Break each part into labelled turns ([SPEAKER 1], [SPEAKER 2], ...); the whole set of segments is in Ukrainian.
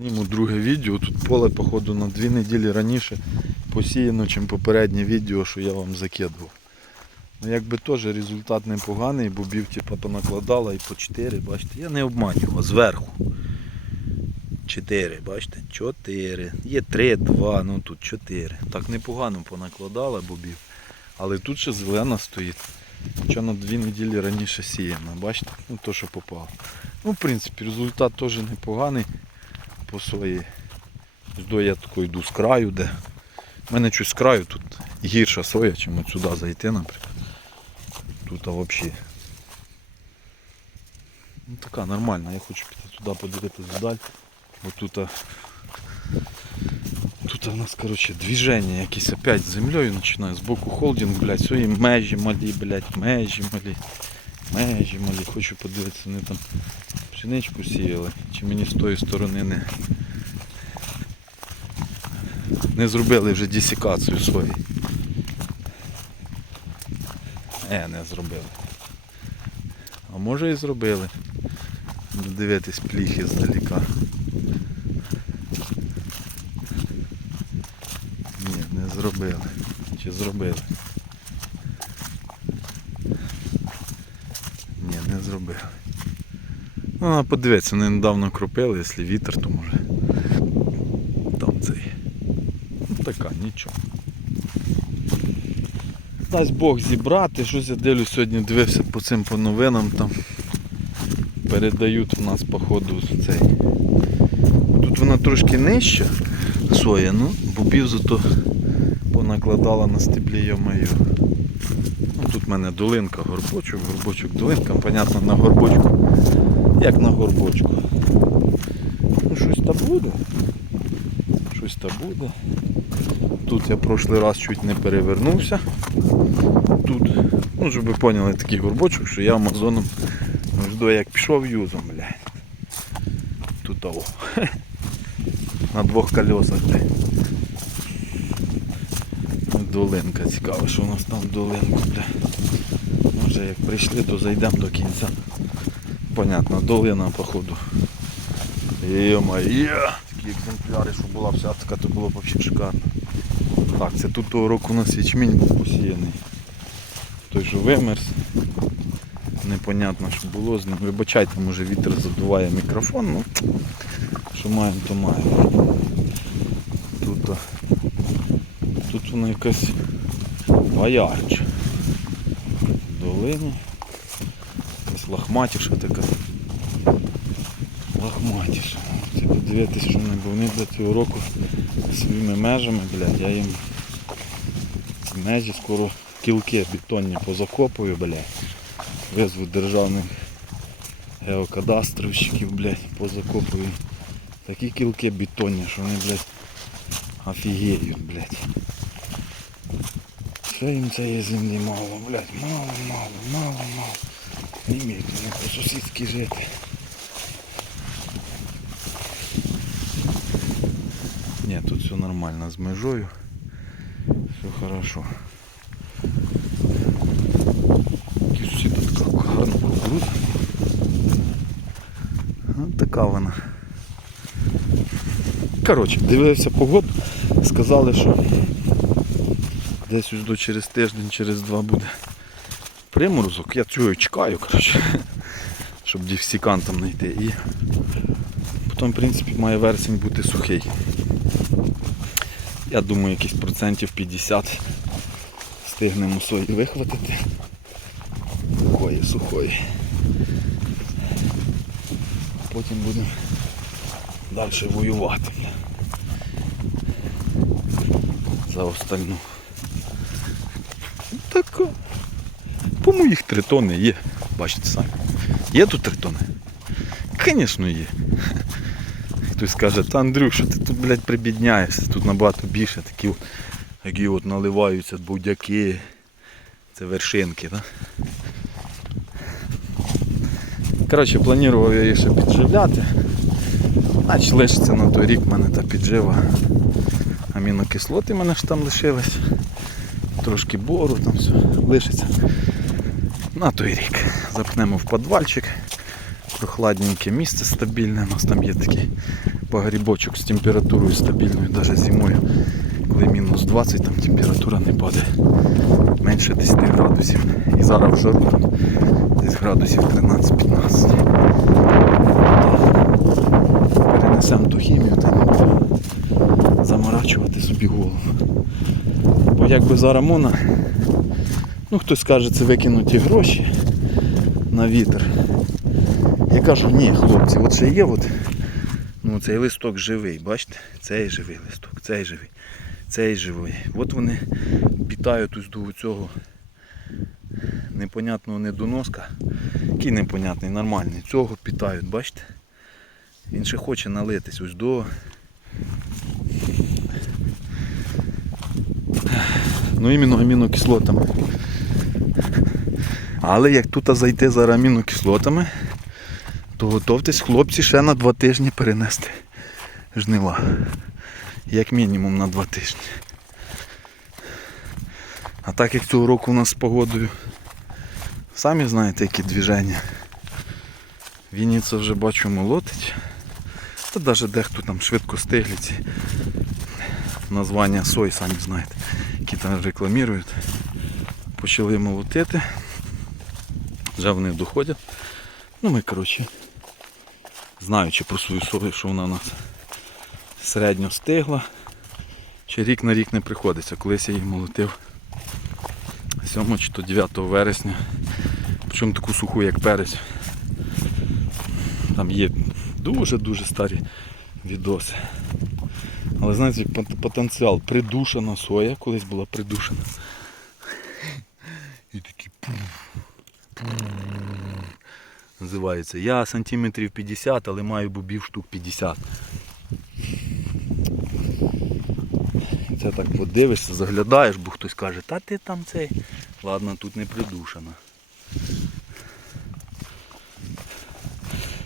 [SPEAKER 1] Зніму друге відео. Тут поле, походу, на дві неділі раніше посіяно, чим попереднє відео, що я вам закидував. Ну, якби теж результат непоганий, бобів типу, понакладала і по 4, бачите, я не обманюю вас зверху. 4, бачите, 4. Є 3, 2, ну тут 4. Так непогано понакладала бобів. Але тут ще зелена стоїть. Що на дві неділі раніше сіяно, бачите? Ну то, що попало. Ну, в принципі, результат теж непоганий по своїй. До я тако йду з краю, де. У мене щось з краю тут гірша соя, чим от сюди зайти, наприклад. Тут а взагалі. Ну така нормальна, я хочу піти туди подивитися вдаль. Бо тут, тут у нас, коротше, движення якісь опять з землею починає. З боку холдинг, блядь, свої межі малі, блядь, межі малі. Межі малі. Хочу подивитися, вони там пшеничку сіяли. Чи мені з тої сторони не, не зробили вже десікацію свою. Е, не зробили. А може і зробили. Буду Дивитись пліхи здаліка. Ні, не зробили. Чи зробили? Ні, не зробили. Ну, треба подивитися, вони недавно кропили, якщо вітер, то може. Там цей. Ну така, нічого. Дасть Бог зібрати, щось я дивлюсь, сьогодні дивився по цим по новинам там. Передають в нас походу цей. Тут вона трошки нижча соя, ну, бобів зато понакладала на стеблі я-маю. Тут в мене долинка, горбочок, горбочок, долинка, понятно, на горбочку. Як на горбочку. Ну щось та буде. Щось та буде. Тут я прошлий раз чуть не перевернувся. Тут, ну щоб ви поняли такий горбочок, що я амазоном жду як пішов юзом, блядь. Тут того. На двох колесах, блядь. Долинка, цікаво, що у нас там долинка, блядь. Може як прийшли, то зайдемо до кінця. Понятно, долина походу. Йо-моє, такі екземпляри, що була вся така, то було взагалі шикарно. Так, це тут того року у нас ячмінь був посіяний. Той, що вимерз. Непонятно, що було з ним. Вибачайте, може вітер задуває мікрофон, ну що маємо, то маємо. Тут, тут вона якась боярча. Долина. Якась лахматіша така. Лахматіша. Це подивитись, що вони, бо вони до цього року своїми межами, блядь, я їм ці межі скоро кілки бетонні позакопую, блядь. Визву державних геокадастровщиків, блядь, позакопую. Такі кілки бетонні, що вони, блядь, офігеють, блядь. Їм цієї землі мало, блядь, мало, мало, мало, мало. Не вміють вони по-сусідськи жити. Ні, тут все нормально з межою. Все хорошо. Гарна кукурудза. Ось така вона. Коротше, дивився погоду, сказали, що десь до через тиждень, через два буде приморозок. Я цього чекаю, коротше, щоб дівсікантом знайти. І потім, в принципі, має вересень бути сухий. Я думаю, якісь процентів 50 встигнемо сої вихватити. Такої сухої. Потім будемо далі воювати. За остальну. Так, по моїх три тони є. Бачите самі. Є тут три тони? Звісно є. Хтось скаже, та Андрюша, ти тут, блядь, прибідняєшся, тут набагато більше такі, які от наливаються будяки. Це вершинки, так? Коротше, планував я її ще підживляти. Значить лишиться на той рік мене та піджива. Амінокислоти мене ж там лишилось. Трошки бору там все лишиться. На той рік. Запнемо в підвальчик. Прохладненьке місце стабільне. У нас там є такий погрібочок з температурою стабільною, навіть зимою, коли мінус 20, там температура не падає. Менше 10 градусів. І зараз в жару там десь градусів 13-15. Перенесемо ту хімію та заморачувати собі голову. Бо якби зараз можна, ну хтось скаже, це викинуті гроші на вітер. Я кажу, ні, хлопці, от ще є от, ну, цей листок живий, бачите? Цей живий листок, цей живий, цей живий. От вони питають ось до цього непонятного недоноска. Який непонятний, нормальний. Цього питають, бачите? Він ще хоче налитись ось до. Ну іменно амінокислотами. Але як тут зайти зараз амінокислотами, то готовтесь, хлопці, ще на два тижні перенести жнива. Як мінімум на два тижні. А так як цього року у нас з погодою, самі знаєте, які движення. Вінниця вже бачу молотить. Та навіть дехто там швидко стигліці. Названня сой, самі знаєте, які там рекламують. Почали молотити. Вже вони доходять. Ну ми, коротше, знаючи про свою сою, що вона у нас середньо стигла, чи рік на рік не приходиться. Колись я її молотив 7 чи то 9 вересня. Причому таку суху, як перець. Там є дуже-дуже старі відоси. Але знаєте, пот- потенціал придушена соя, колись була придушена. І такі пуф, пуф. Називається. Я сантиметрів 50, але маю бобів штук 50. Це так от дивишся, заглядаєш, бо хтось каже, та ти там цей. Ладно, тут не придушена.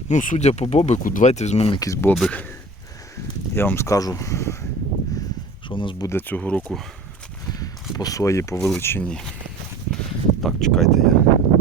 [SPEAKER 1] Ну, судя по бобику, давайте візьмемо якийсь бобик. Я вам скажу, що у нас буде цього року по сої по величині. Так, чекайте, я.